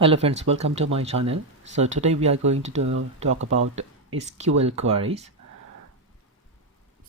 Hello friends, welcome to my channel. So today we are going to talk about SQL queries.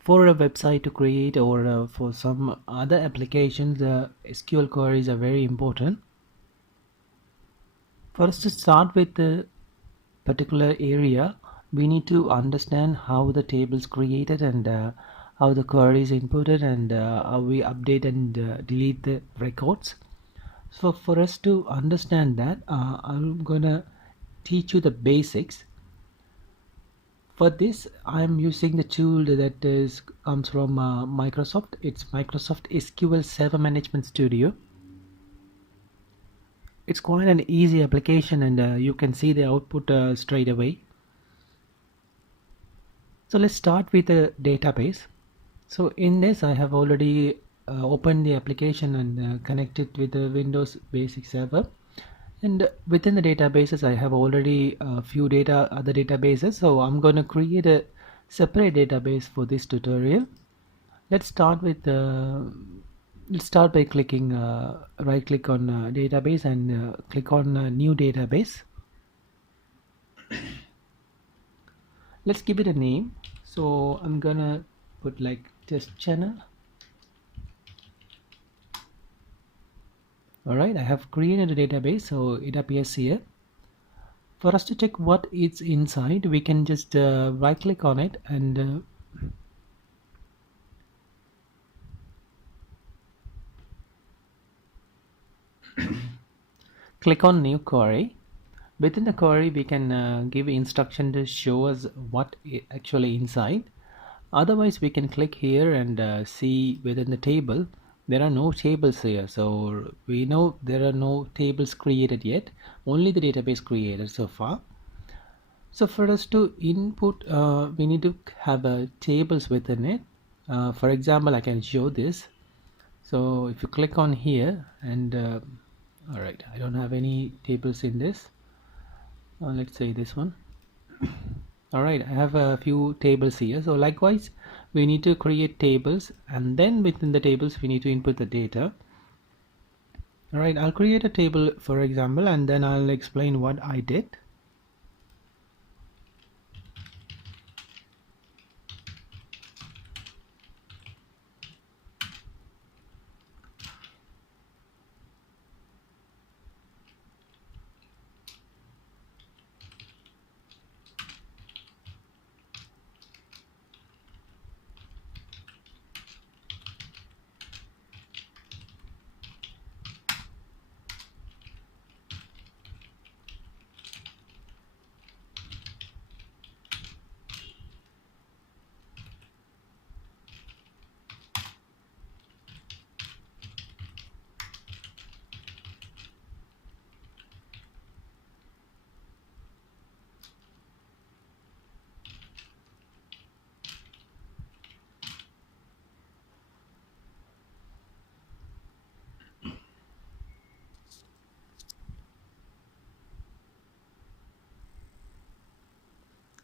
For a website to create or for some other applications, SQL queries are very important. For us to start with the particular area, we need to understand how the table is created and how the query is inputted and how we update and delete the records. So for us to understand that, I'm gonna teach you the basics. For this, I'm using the tool that comes from Microsoft. It's Microsoft SQL Server Management Studio. It's quite an easy application and you can see the output straight away. So let's start with the database. So in this, I have already opened the application and connected with the Windows Basic Server. And within the databases, I have already a few other databases. So I'm going to create a separate database for this tutorial. Let's start with let's start by clicking right click on database and click on new database. Let's give it a name. So I'm gonna put like test channel. Alright, I have created a database, so it appears here. For us to check what is inside, we can just right click on it and click on new query. Within the query, we can give instruction to show us what actually inside. Otherwise, we can click here and see within the table. There are no tables here, so we know there are no tables created yet, only the database created so far. So for us to input, we need to have tables within it. For example, I can show this. So if you click on here and all right, I don't have any tables in this. Let's say this one. All right, I have a few tables here. So likewise, we need to create tables, and then within the tables we need to input the data. All right, I'll create a table for example, and then I'll explain what I did.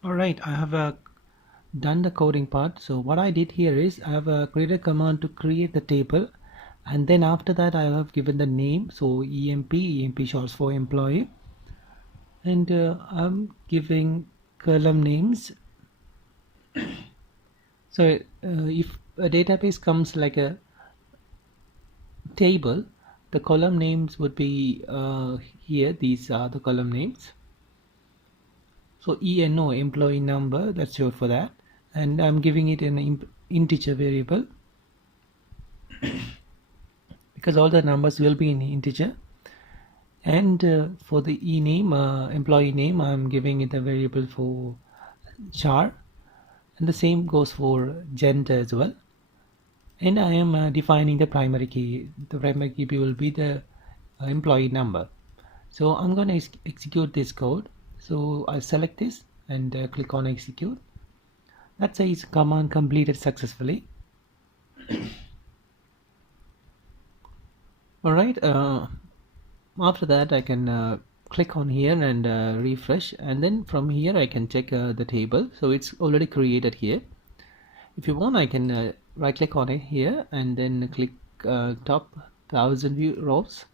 All right, I have done the coding part. So what I did here is I have created a command to create the table, and then after that I have given the name. So emp shorts for employee, and I'm giving column names. So if a database comes like a table, the column names would be here. These are the column names. So ENO, employee number, that's short for that, and I'm giving it an integer variable because all the numbers will be in integer. And for the name, employee name, I'm giving it a variable for char, and the same goes for gender as well. And I am defining the primary key. The primary key will be the employee number. So I'm going to execute this code. So I'll select this and click on execute. That says command completed successfully. All right, after that I can click on here and refresh, and then from here I can check the table. So it's already created here. If you want, I can right click on it here and then click top 1000 view rows,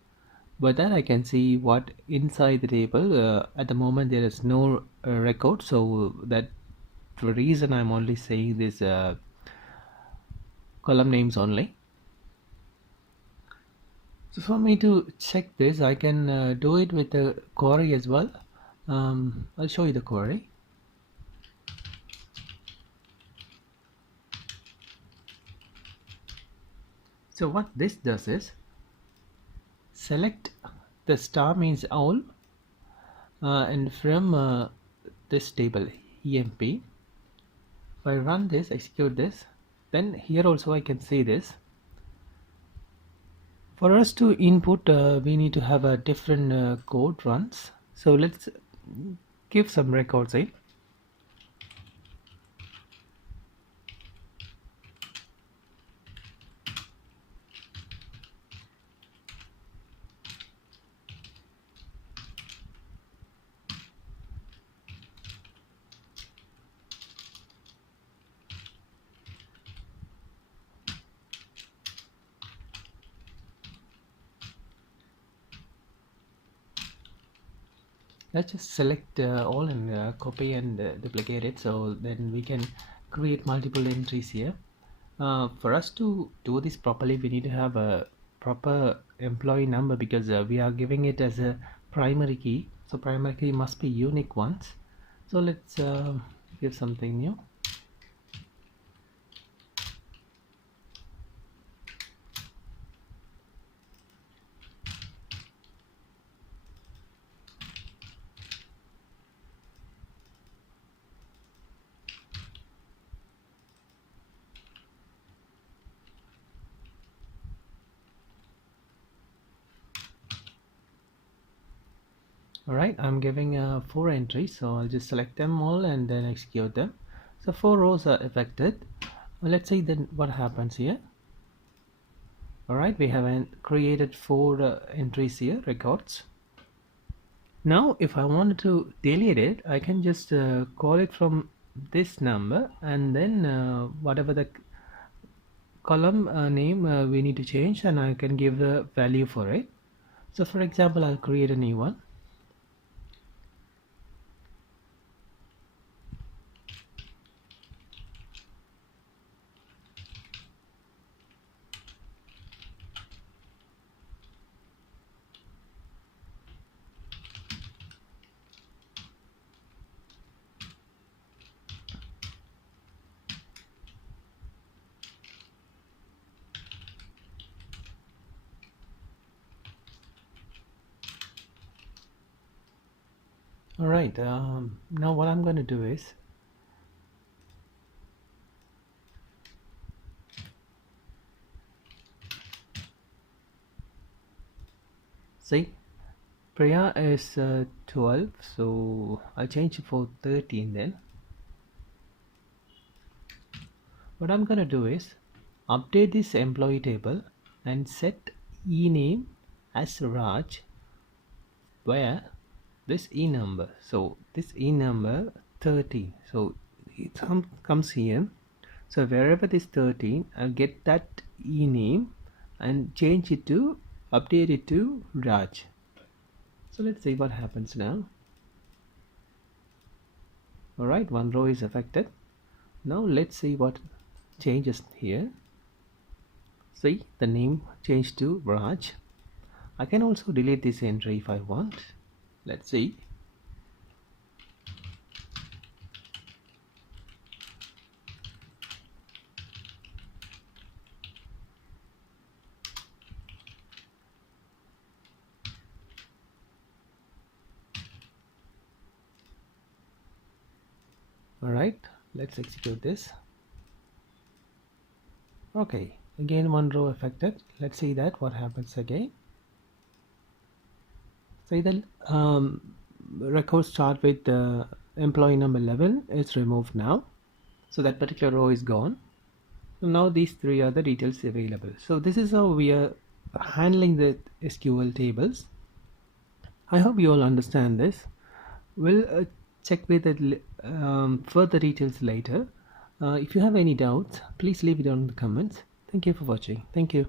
By that I can see what inside the table. At the moment there is no record, so that the reason I'm only saying this column names only. So for me to check this, I can do it with the query as well. I'll show you the query. So what this does is select the star means all, and from this table emp, if I run this, execute this, then here also I can see this. For us to input, we need to have a different code runs. So let's give some records in. Let's just select all and copy and duplicate it, so then we can create multiple entries here. For us to do this properly, we need to have a proper employee number, because we are giving it as a primary key, so primary key must be unique ones. So let's give something new. Alright, I'm giving 4 entries, so I'll just select them all and then execute them. So 4 rows are affected. Let's see then what happens here. Alright, we have created 4 entries here, records. Now if I wanted to delete it, I can just call it from this number, and then whatever the column name we need to change, and I can give the value for it. So for example, I'll create a new one. Alright, now what I'm going to do is, see, Priya is 12, so I'll change it for 13 then. What I'm going to do is update this employee table and set ename as Raj, where this e number, so this e number 13, so it comes here. So wherever this 13, I'll get that e name and change it to, update it to Raj. So let's see what happens now. Alright, one row is affected. Now let's see what changes here. See, the name changed to Raj. I can also delete this entry if I want. Let's see. Alright, let's execute this. Okay, again one row affected. Let's see that what happens again. See the record start with the employee number 11 is removed now, so that particular row is gone. So now these 3 are the details available. So this is how we are handling the SQL tables. I hope you all understand this. We'll check with the further details later. If you have any doubts, please leave it down in the comments. Thank you for watching. Thank you.